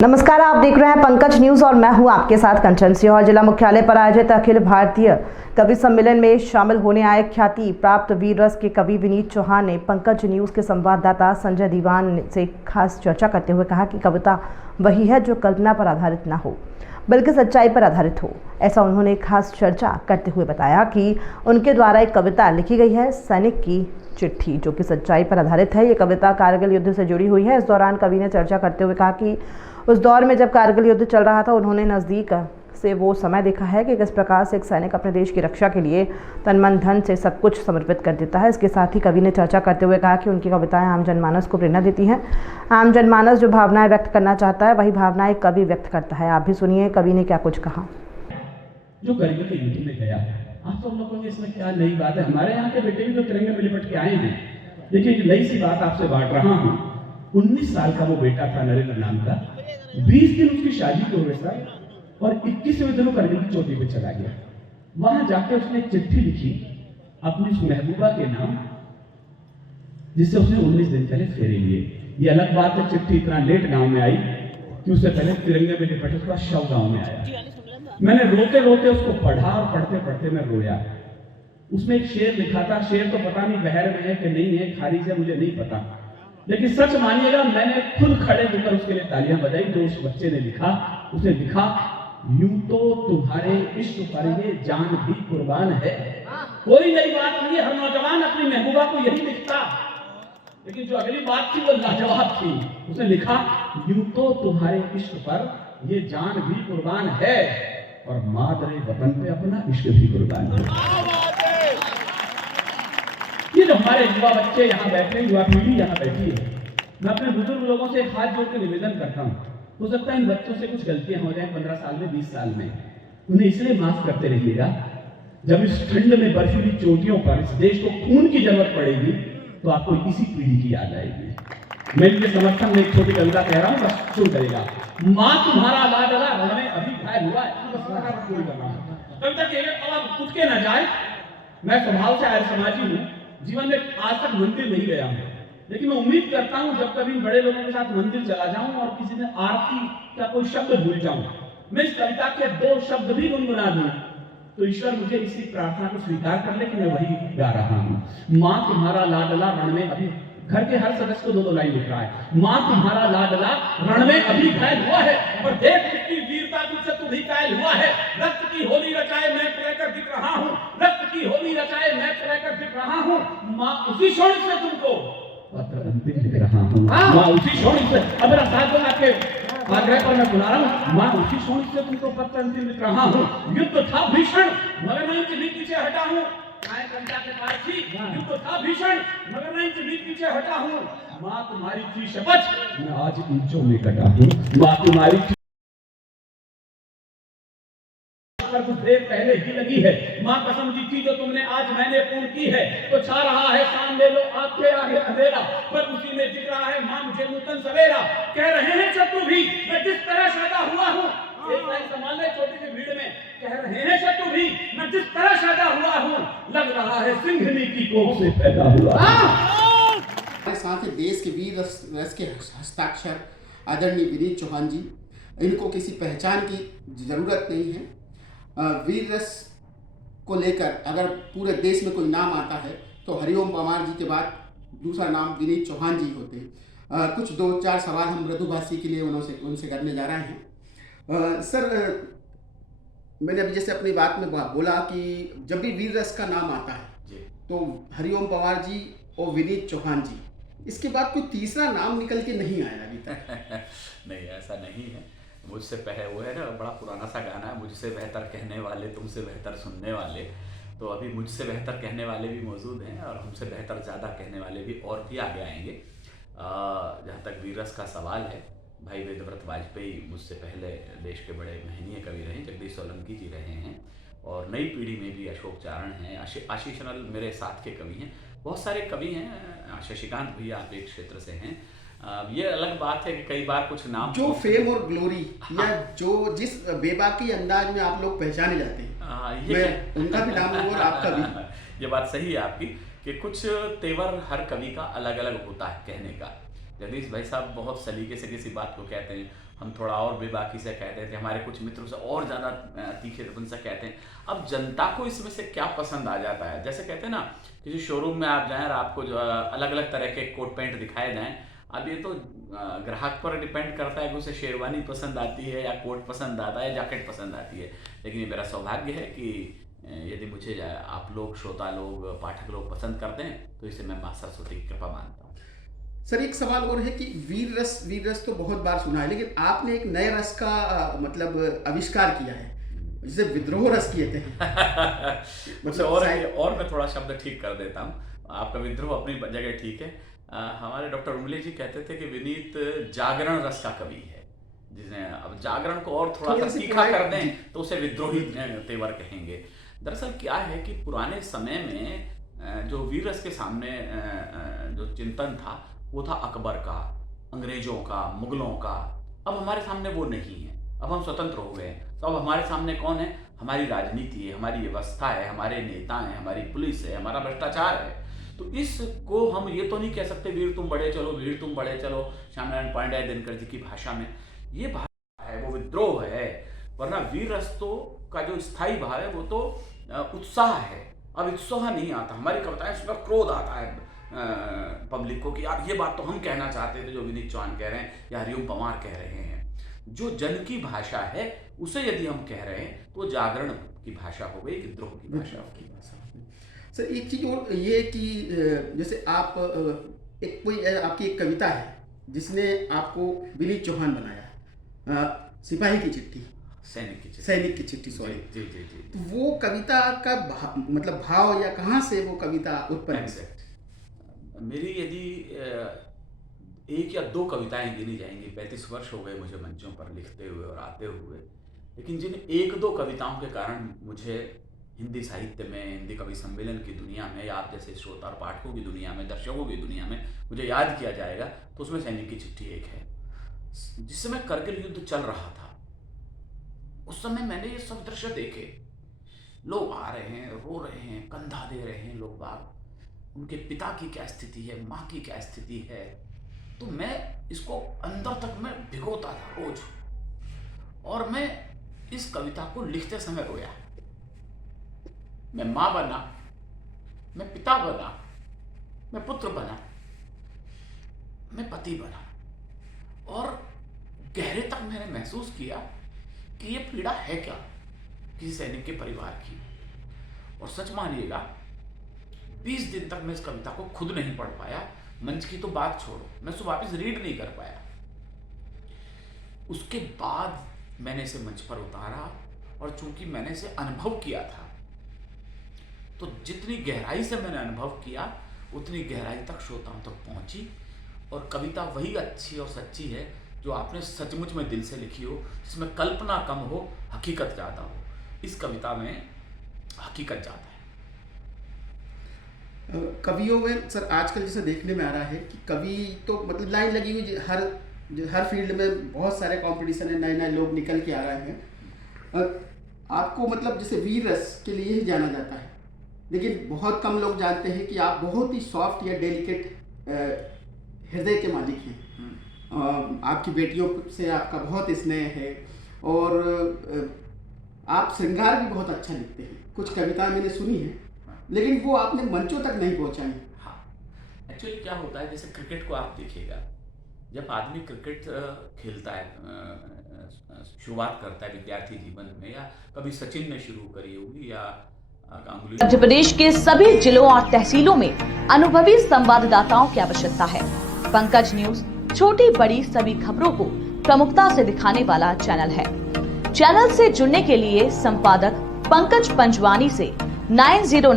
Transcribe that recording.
नमस्कार, आप देख रहे हैं पंकज न्यूज और मैं हूं आपके साथ कंचन सिंह। जिला मुख्यालय पर आयोजित अखिल भारतीय कवि सम्मेलन में शामिल होने आए ख्याति प्राप्त वीर रस के कवि विनीत चौहान ने पंकज न्यूज के संवाददाता संजय दीवान से खास चर्चा करते हुए कहा कि कविता वही है जो कल्पना पर आधारित न हो बल्कि सच्चाई पर आधारित हो। ऐसा उन्होंने खास चर्चा करते हुए बताया कि उनके द्वारा एक कविता लिखी गई है, सैनिक की चिट्ठी, जो कि सच्चाई पर आधारित है। ये कविता कारगिल युद्ध से जुड़ी हुई है। इस दौरान कवि ने चर्चा करते हुए कहा कि उस दौर में जब कारगिल युद्ध चल रहा था, उन्होंने नज़दीक से वो समय देखा है कि किस प्रकार से एक सैनिक अपने देश की रक्षा के लिए तन मन धन से सब कुछ समर्पित कर देता है। इसके साथ ही कवि ने चर्चा करते हुए कहा कि उनकी कविताएं आम जनमानस को प्रेरणा देती हैं। आम जनमानस जो भावनाएं व्यक्त करना चाहता है, वही भावनाएं कवि व्यक्त करता है। आप भी सुनिए कवि ने क्या कुछ कहा। जो करगिल के युद्ध में गया, आप सब लोगों के इसमें क्या नई बात है? हमारे यहाँ के बेटे भी तो तिरंगे में लिपट के आए हैं। देखिए, एक नई सी बात आपसे बांट रहा हूँ। 19 साल का वो बेटा था, नरेंद्र नाम का। 20 दिन उसकी शादी हो गई सर, और 21वें दिन करगिल की चोटी पे चला गया। वहां जाके उसने एक चिट्ठी लिखी अपनी उस महबूबा के नाम, जिससे उसने 19 दिन पहले फेरे लिए। ये अलग बात है, चिट्ठी इतना लेट गांव में आई कि उससे पहले तिरंगे में लिपटे उसका शव गांव में आया। मैंने रोते रोते उसको पढ़ा और पढ़ते पढ़ते मैं रोया। उसमें एक शेर लिखा था, शेर तो पता नहीं बहर में है कि नहीं है, खारिज है, मुझे नहीं पता, लेकिन सच मानिएगा मैंने खुद खड़े होकर उसके लिए तालियां बजाई। जो उस बच्चे ने लिखा, उसने लिखा, यूं तो तुम्हारे इश्क पर ये जान भी कुर्बान है। कोई नई बात नहीं है, हर नौजवान अपनी महबूबा को यही लिखता, लेकिन जो अगली बात थी वो लाजवाब थी। उसने लिखा, यूं तो तुम्हारे इश्क पर ये जान भी कुर्बान है और मादरे वतन पे अपना इश्क भी कुर्बान है। ये जो हमारे युवा बच्चे यहाँ बैठे, युवा पीढ़ी यहाँ बैठी है, मैं अपने बुजुर्ग लोगों से हाथ जोड़ के निवेदन करता हूँ, हो सकता है इन बच्चों से कुछ गलतियां हो जाएं 15 साल में, 20 साल में, उन्हें इसलिए माफ करते रहिएगा। जब इस ठंड में बर्फीली चोटियों पर इस देश को खून की जरूरत पड़ेगी तो आपको इसी पीढ़ी की याद आएगी। मैं इनके समर्थन में एक छोटी कविता कह रहा हूँ, बस शुरू करेगा। माँ तुम्हारा लाडला रण में अभी घायल हुआ है। कविता केवल अब उठ के न जाए। मैं स्वभाव से आर्य समाजी हूँ, जीवन में आज तक मंदिर नहीं गया हूँ, लेकिन मैं उम्मीद करता हूँ जब कभी बड़े लोगों के साथ मंदिर चला जाऊं और किसी ने आरती का कोई शब्द भूल जाऊं, मैं इस कविता के 2 शब्द भी गुनगुना दूं, तो ईश्वर मुझे इसी प्रार्थना को स्वीकार कर ले कि मैं वही गा रहा हूँ। माँ तुम्हारा लाडला रण में अभी, घर के हर सदस्य को 2-2 लाइन लिख रहा है। माँ तुम्हारा लाडला रण में अभी घायल हुआ है, और देख उसकी वीरता तुझसे तू भी घायल हुआ है। रक्त की होली रचाए मैं रहकर दिख रहा हूँ, रक्त की होली रचाए मैं रहकर दिख रहा हूँ। माँ उसी क्षण से तुमको पत्र अंतिम लिख रहा हूँ। माँ उसी क्षण से, अब मेरा साथ बना के आग्रह पर मैं सुना रहा हूँ, माँ उसी क्षण से तुमको पत्र अंतिम लिख रहा हूँ। युद्ध था भीषण मगर मैं इनके भी पीछे हटा हूँ। युद्ध था भीषण मगर मैं इनके भी पीछे हटा हूँ। माँ तुम्हारी थी शपथ, मैं आज ऊंचों में कटा हूँ। माँ तुम्हारी कुछ देर पहले ही लगी है। माँ कसम जी थी जो तुमने आज मैंने पूर्ण की है। तो छा रहा है सामने लो आंखें आगे अंधेरा, पर उसी में दिख रहा है माँ मुझे नूतन सवेरा। कह रहे हैं शत्रु भी मैं जिस तरह पैदा हुआ हूँ, एक लाइन संभाल ले छोटी सी भीड़ में। कह रहे हैं शत्रु भी मैं जिस तरह पैदा हुआ हूँ, लग रहा है सिंहनी की कोख से पैदा हुआ। हमारे साथ ही देश के वीर रस के हस्ताक्षर आदरणीय विनीत चौहान जी, इनको किसी पहचान की जरूरत नहीं है। वीर रस को लेकर अगर पूरे देश में कोई नाम आता है तो हरिओम पवार जी के बाद दूसरा नाम विनीत चौहान जी होते हैं। कुछ 2-4 सवाल हम मृदुभाषी के लिए उनसे करने जा रहे हैं। सर, मैंने अभी जैसे अपनी बात में बोला कि जब भी वीर रस का नाम आता है तो हरिओम पवार जी और विनीत चौहान जी, इसके बाद कोई तीसरा नाम निकल के नहीं आया अभी तक। नहीं, ऐसा नहीं है। मुझसे पहले वो है ना, बड़ा पुराना सा गाना है, मुझसे बेहतर कहने वाले तुमसे बेहतर सुनने वाले। तो अभी मुझसे बेहतर कहने वाले भी मौजूद हैं और हमसे बेहतर ज़्यादा कहने वाले भी और भी आगे आएंगे। जहाँ तक वीरस का सवाल है, भाई वेदव्रत वाजपेयी मुझसे पहले देश के बड़े महनीय कवि रहे, जगदीश सोलंकी जी रहे हैं, और नई पीढ़ी में भी अशोक चारण हैं, आशीष नल मेरे साथ के कवि हैं, बहुत सारे कवि हैं, शशिकांत भैया आप एक क्षेत्र से हैं। ये अलग बात है कि कई बार कुछ नाम जो फेम और ग्लोरी, हाँ, या जो जिस बेबाकी अंदाज में आप लोग पहचाने जाते हैं, ये उनका भी नाम और आपका भी। ये बात सही है आपकी कि कुछ तेवर हर कवि का अलग अलग होता है कहने का। जगदीश भाई साहब बहुत सलीके से किसी बात को कहते हैं, हम थोड़ा और बेबाकी से कहते थे, हमारे कुछ मित्रों से और ज़्यादा तीखेपन से कहते हैं। अब जनता को इसमें से क्या पसंद आ जाता है, जैसे कहते हैं ना, किसी शोरूम में आप जाएं और आपको जो अलग अलग तरह के कोट पैंट दिखाए जाएं, अब ये तो ग्राहक पर डिपेंड करता है कि उसे शेरवानी पसंद आती है या कोट पसंद आता है, जैकेट पसंद आती है। लेकिन ये मेरा सौभाग्य है कि यदि मुझे आप लोग, श्रोता लोग, पाठक लोग पसंद करते हैं तो इसे मैं माँ सरस्वती की कृपा मानता हूँ। सर, एक सवाल और है कि वीर रस तो बहुत बार सुना है, लेकिन आपने एक नए रस का मतलब आविष्कार किया है, जिसे विद्रोह रस किए थे। मतलब और मैं थोड़ा शब्द ठीक कर देता हूँ, आपका विद्रोह अपनी जगह ठीक है। हमारे डॉक्टर उमले जी कहते थे कि विनीत जागरण रस का कवि है, जिसने अब जागरण को और थोड़ा सा तीखा कर दें तो उसे विद्रोही तेवर कहेंगे। दरअसल क्या है कि पुराने समय में जो वीर रस के सामने जो चिंतन था वो था अकबर का, अंग्रेजों का, मुगलों का। अब हमारे सामने वो नहीं है, अब हम स्वतंत्र हो गए हैं। तो अब हमारे सामने कौन है? हमारी राजनीति है, हमारी व्यवस्था है, हमारे नेता हैं, हमारी पुलिस है, हमारा भ्रष्टाचार है। तो इसको हम ये तो नहीं कह सकते वीर तुम बड़े चलो, वीर तुम बड़े चलो, श्यामनारायण पांडेय दिनकर जी की भाषा में। ये भाषा है वो विद्रोह है, वरना वीर रस तो का जो स्थायी भाव है वो तो उत्साह है। अब उत्साह नहीं आता, हमारी कविताएं उसमें क्रोध आता है पब्लिक को कि यार ये बात तो हम कहना चाहते थे जो विनीत चौहान कह रहे हैं या हरिओम पंवार कह रहे हैं। जो जन की भाषा है उसे यदि हम कह रहे हैं तो जागरण की भाषा हो गई, विद्रोह की भाषा हो गई। सर, एक चीज और ये कि जैसे आप आपकी एक कविता है जिसने आपको विनीत चौहान बनाया, सिपाही की चिट्ठी, सैनिक की चिट्ठी, सॉरी। जी जी जी। तो वो कविता का मतलब भाव या कहाँ से वो कविता उत्पन्न हुई? मेरी यदि एक या दो कविताएं गिनी जाएंगी, 35 वर्ष हो गए मुझे मंचों पर लिखते हुए और आते हुए, लेकिन जिन एक दो कविताओं के कारण मुझे हिंदी साहित्य में, हिंदी कवि सम्मेलन की दुनिया में, या आप जैसे श्रोता और पाठकों की दुनिया में, दर्शकों की दुनिया में मुझे याद किया जाएगा, तो उसमें सैनिक की चिट्ठी एक है। जिस समय करगिल युद्ध चल रहा था उस समय मैंने ये सब दृश्य देखे, लोग आ रहे हैं, रो रहे हैं, कंधा दे रहे हैं लोग बाग, उनके पिता की क्या स्थिति है, माँ की क्या स्थिति है। तो मैं इसको अंदर तक मैं भिगोता था रोज, और मैं इस कविता को लिखते समय रोया। मैं माँ बना, मैं पिता बना, मैं पुत्र बना, मैं पति बना, और गहरे तक मैंने महसूस किया कि ये पीड़ा है क्या किसी सैनिक के परिवार की। और सच मानिएगा 20 दिन तक मैं इस कविता को खुद नहीं पढ़ पाया, मंच की तो बात छोड़ो, मैं उसको वापस रीड नहीं कर पाया। उसके बाद मैंने इसे मंच पर उतारा, और चूंकि मैंने इसे अनुभव किया था, तो जितनी गहराई से मैंने अनुभव किया उतनी गहराई तक श्रोताओं तक पहुंची। और कविता वही अच्छी और सच्ची है जो आपने सचमुच में दिल से लिखी हो, जिसमें कल्पना कम हो, हकीकत ज़्यादा हो। इस कविता में हकीकत ज़्यादा है। कवियों में सर आजकल जैसे देखने में आ रहा है कि कवि तो मतलब लाइन लगी हुई, हर फील्ड में बहुत सारे कंपटीशन है, नए नए लोग निकल के आ रहे हैं। आपको मतलब जैसे वीर रस के लिए ही जाना जाता है, लेकिन बहुत कम लोग जानते हैं कि आप बहुत ही सॉफ्ट या डेलिकेट हृदय के मालिक हैं। आपकी बेटियों से आपका बहुत स्नेह है, और आप श्रृंगार भी बहुत अच्छा लिखते हैं। कुछ कविताएं मैंने सुनी हैं, लेकिन वो आपने मंचों तक नहीं पहुंचाई। हाँ, एक्चुअली क्या होता है, जैसे क्रिकेट को आप देखिएगा, जब आदमी क्रिकेट खेलता है, शुरुआत करता है विद्यार्थी जीवन में, या कभी सचिन ने शुरू करी होगी या मध्य प्रदेश के सभी जिलों और तहसीलों में अनुभवी संवाददाताओं की आवश्यकता है। पंकज न्यूज छोटी बड़ी सभी खबरों को प्रमुखता से दिखाने वाला चैनल है। चैनल से जुड़ने के लिए संपादक पंकज पंजवानी से 90